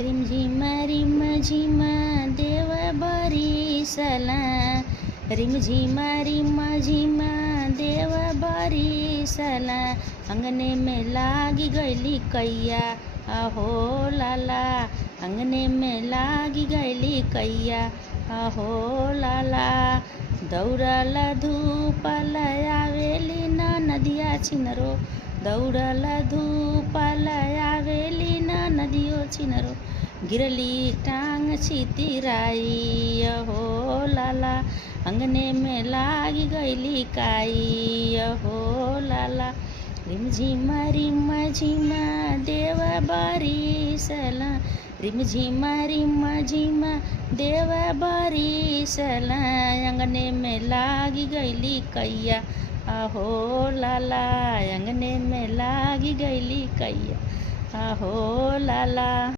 रिमझिमा रिमझिमा देव बरिसला, रिमझिमा रिमझिमा देव बरिसला, अंगने में लागी गईली कैया आहो लाला, अंगने में लागी गईली कैया आहो लाला। दौड़ल धूपल आवेली न नदिया छिनरो, दौड़ल धूपल आवेली न नदियो छिनरो, गिरली टांग छितिराई अहो लाला, अंगने में लागी गईली काई अहो लाला। रिमझिमा रिमझिमा देव बरिसला, रिमझिमा रिमझिमा देव बरिसला, अंगने में लागी गईली कैया आहो लाला, अंगने में लागी गईली कैया आहो लाला।